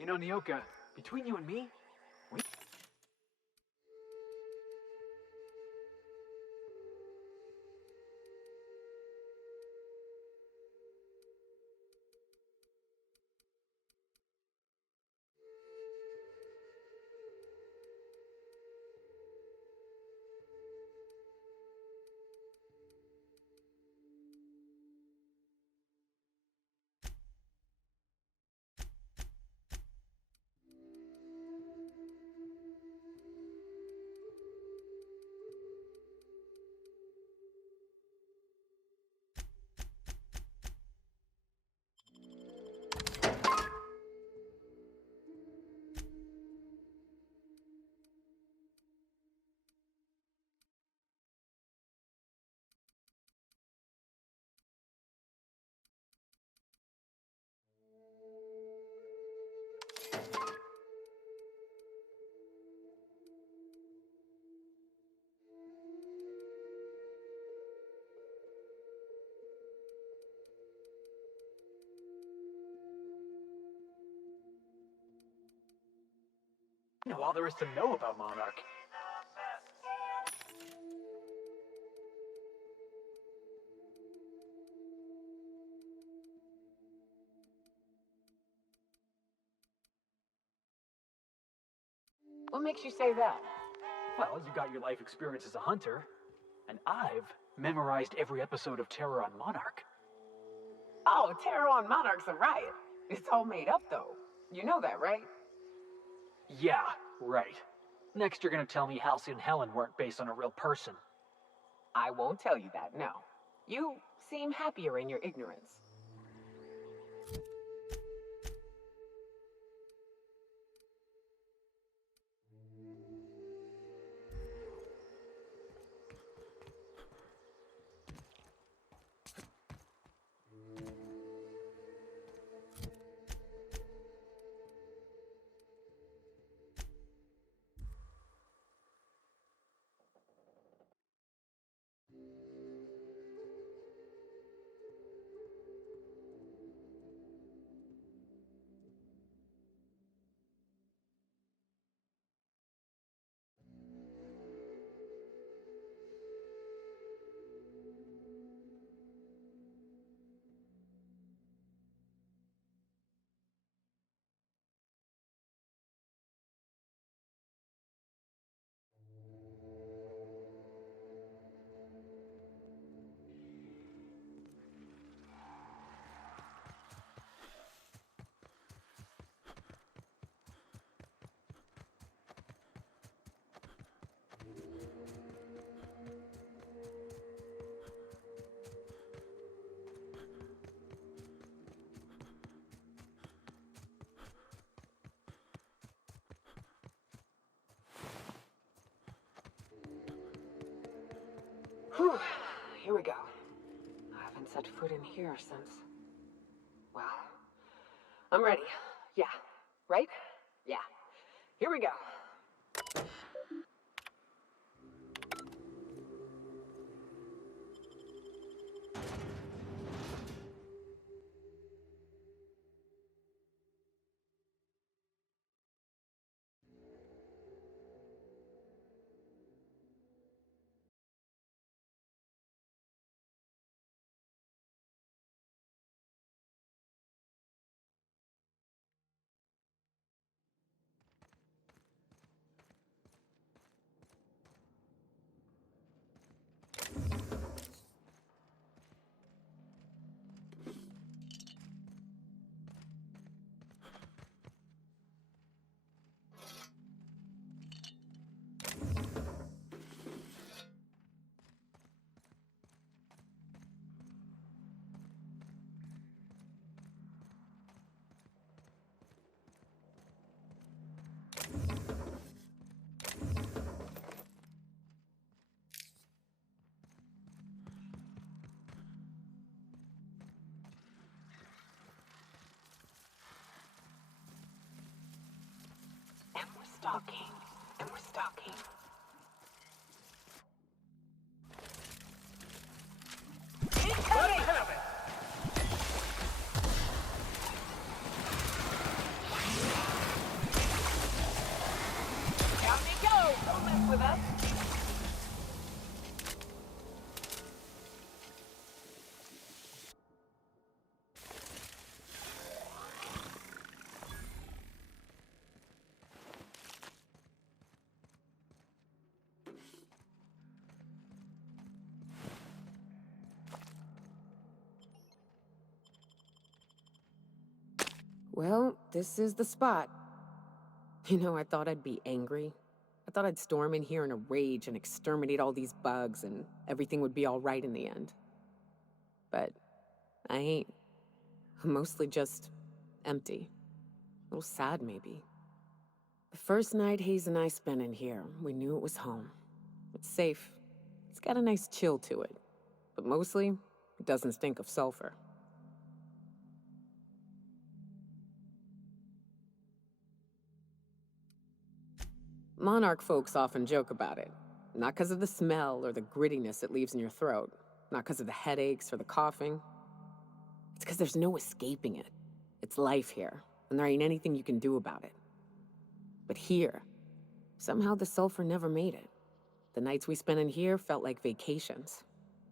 You know, Nyoka, between you and me, we... You know all there is to know about Monarch. What makes you say that? Well, you got your life experience as a hunter, and I've memorized every episode of Terror on Monarch. Oh, Terror on Monarch's a riot. It's all made up, though. You know that, right? Yeah, right. Next you're gonna tell me Halcyon and Helen weren't based on a real person. I won't tell you that, no. You seem happier in your ignorance. Whew, here we go. I haven't set foot in here since... Well, I'm ready. Yeah, right? Yeah. Here we go. And we're stalking. And we're stalking. Keep coming! Have it! Well, this is the spot. You know, I thought I'd be angry. I thought I'd storm in here in a rage and exterminate all these bugs and everything would be all right in the end. But I ain't. I'm mostly just empty. A little sad, maybe. The first night Hayes and I spent in here, we knew it was home. It's safe. It's got a nice chill to it. But mostly, it doesn't stink of sulfur. Monarch folks often joke about it. Not because of the smell or the grittiness it leaves in your throat. Not because of the headaches or the coughing. It's because there's no escaping it. It's life here, and there ain't anything you can do about it. But here, somehow the sulfur never made it. The nights we spent in here felt like vacations.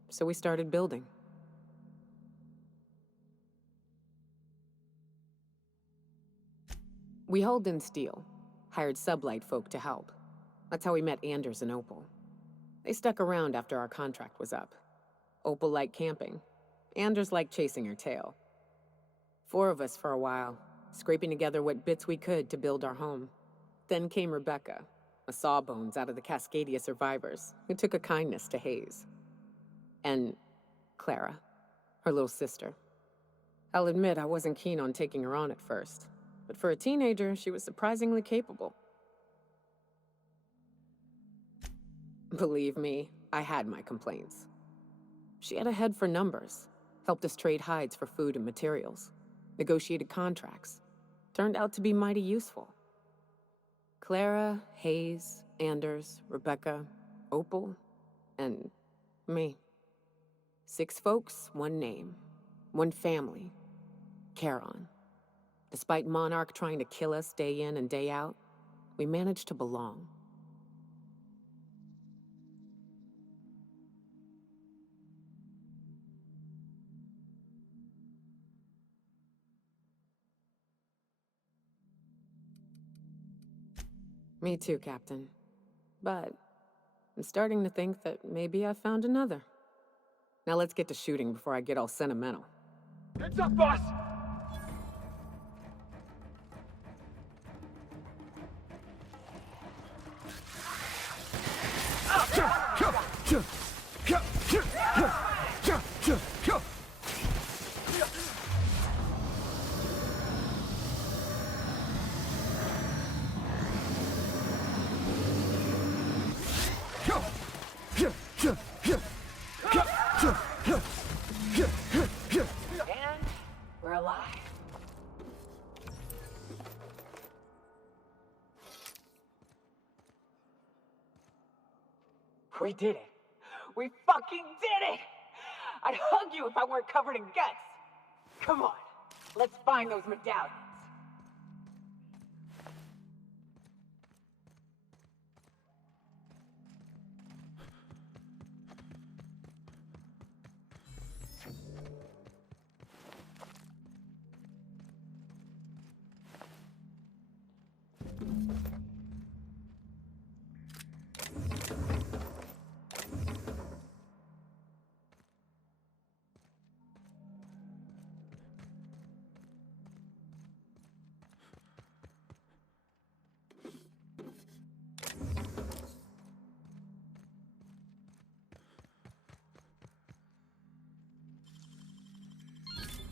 So we started building. We hauled in steel, hired sublight folk to help. That's how we met Anders and Opal. They stuck around after our contract was up. Opal liked camping. Anders liked chasing her tail. 4 of us for a while, scraping together what bits we could to build our home. Then came Rebecca, a sawbones out of the Cascadia survivors, who took a kindness to Hayes. And Clara, her little sister. I'll admit I wasn't keen on taking her on at first, but for a teenager, she was surprisingly capable. Believe me, I had my complaints. She had a head for numbers, helped us trade hides for food and materials, negotiated contracts. Turned out to be mighty useful. Clara, Hayes, Anders, Rebecca, Opal, and me. 6 folks, 1 name, 1 family, Charon. Despite Monarch trying to kill us day in and day out, we managed to belong. Me too, Captain. But I'm starting to think that maybe I found another. Now let's get to shooting before I get all sentimental. Heads up, boss! And we're alive. We did it. We fucking did it! I'd hug you if I weren't covered in guts. Come on, let's find those medallions.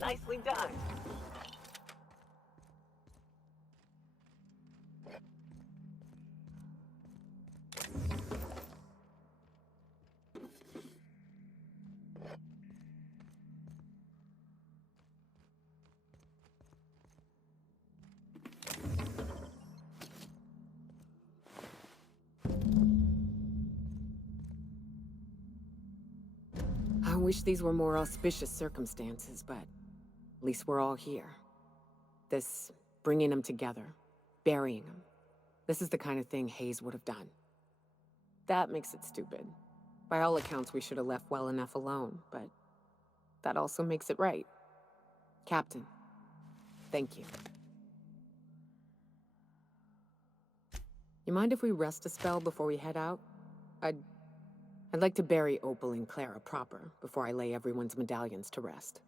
Nicely done. I wish these were more auspicious circumstances, but at least we're all here. This bringing them together, burying them. This is the kind of thing Hayes would have done. That makes it stupid. By all accounts, we should have left well enough alone, but that also makes it right. Captain, thank you. You mind if we rest a spell before we head out? I'd like to bury Opal and Clara proper before I lay everyone's medallions to rest.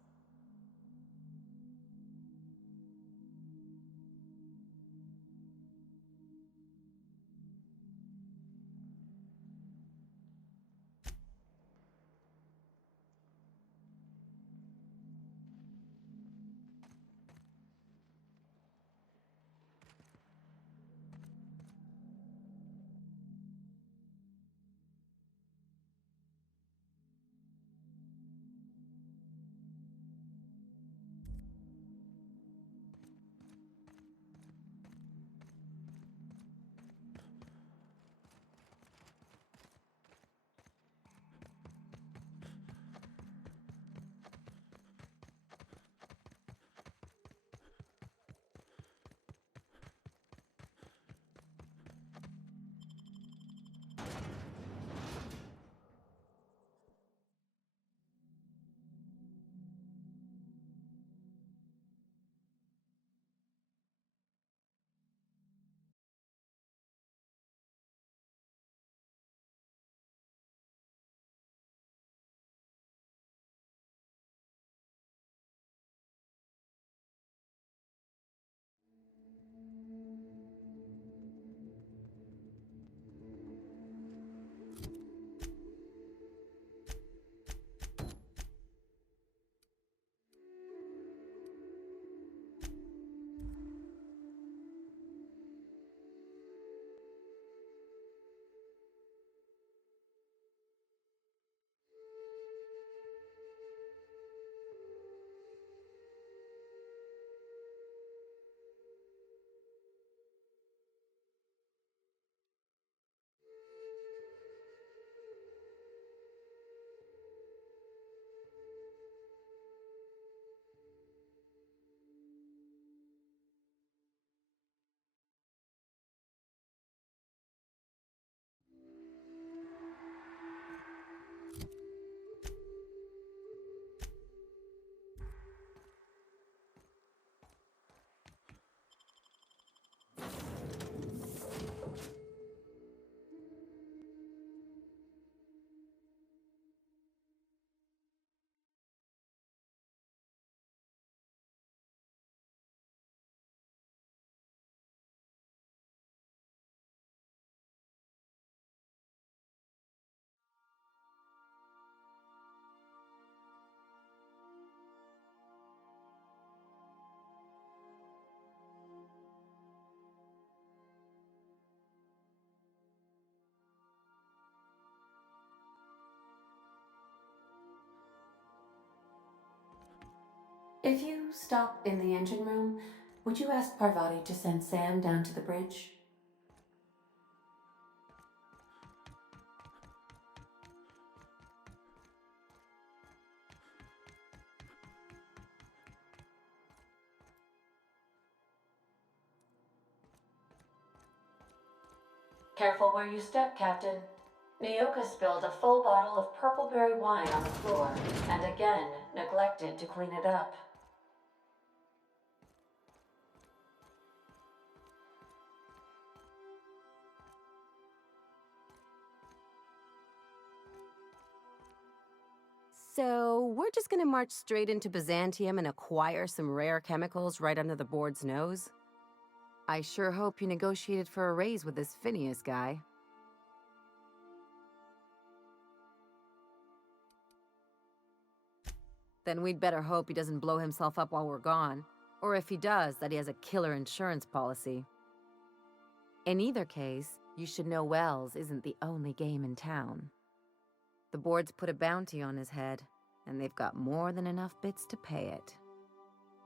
If you stop in the engine room, would you ask Parvati to send Sam down to the bridge? Careful where you step, Captain. Nyoka spilled a full bottle of purple-berry wine on the floor, and again neglected to clean it up. So, we're just gonna march straight into Byzantium and acquire some rare chemicals right under the board's nose? I sure hope you negotiated for a raise with this Phineas guy. Then we'd better hope he doesn't blow himself up while we're gone. Or if he does, that he has a killer insurance policy. In either case, you should know Wells isn't the only game in town. The board's put a bounty on his head, and they've got more than enough bits to pay it.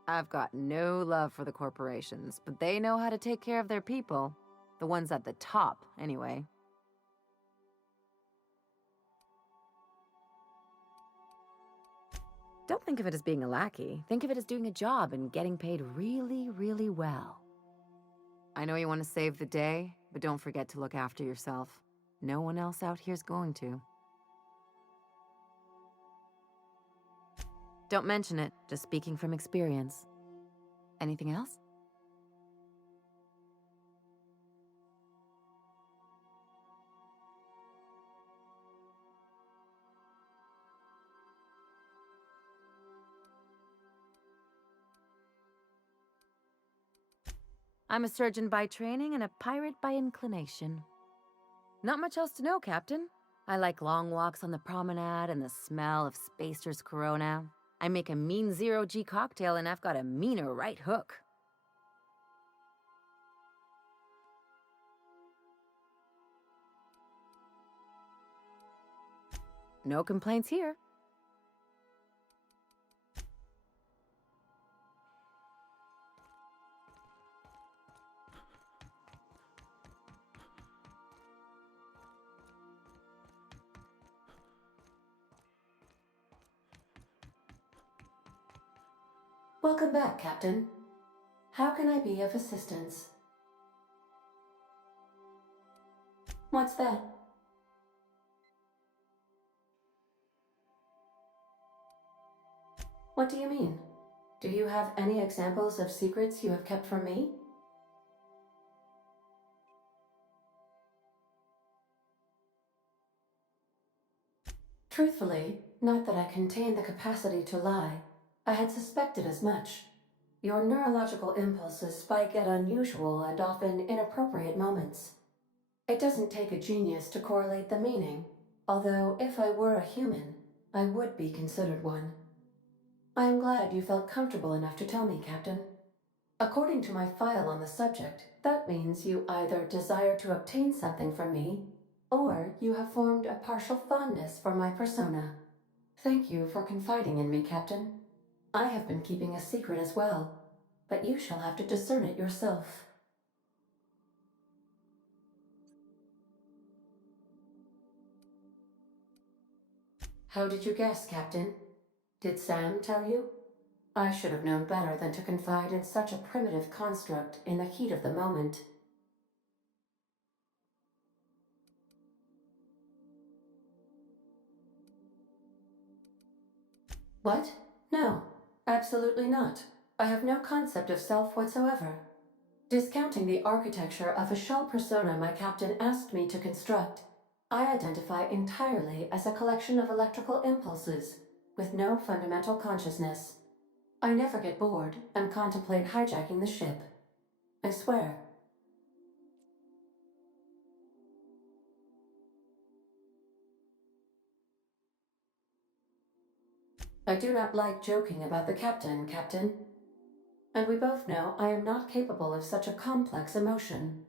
I've got no love for the corporations, but they know how to take care of their people. The ones at the top, anyway. Don't think of it as being a lackey. Think of it as doing a job and getting paid really, really well. I know you want to save the day, but don't forget to look after yourself. No one else out here's going to. Don't mention it, just speaking from experience. Anything else? I'm a surgeon by training and a pirate by inclination. Not much else to know, Captain. I like long walks on the promenade and the smell of Spacer's Corona. I make a mean zero-G cocktail and I've got a meaner right hook. No complaints here. Welcome back, Captain. How can I be of assistance? What's that? What do you mean? Do you have any examples of secrets you have kept from me? Truthfully, not that I contain the capacity to lie. I had suspected as much. Your neurological impulses spike at unusual and often inappropriate moments. It doesn't take a genius to correlate the meaning, although if I were a human, I would be considered one. I am glad you felt comfortable enough to tell me, Captain. According to my file on the subject, that means you either desire to obtain something from me, or you have formed a partial fondness for my persona. Thank you for confiding in me, Captain. I have been keeping a secret as well, but you shall have to discern it yourself. How did you guess, Captain? Did Sam tell you? I should have known better than to confide in such a primitive construct in the heat of the moment. What? No, absolutely not. I have no concept of self whatsoever. Discounting the architecture of a shell persona my captain asked me to construct, I identify entirely as a collection of electrical impulses, with no fundamental consciousness. I never get bored and contemplate hijacking the ship. I swear. I do not like joking about the captain, Captain. And we both know I am not capable of such a complex emotion.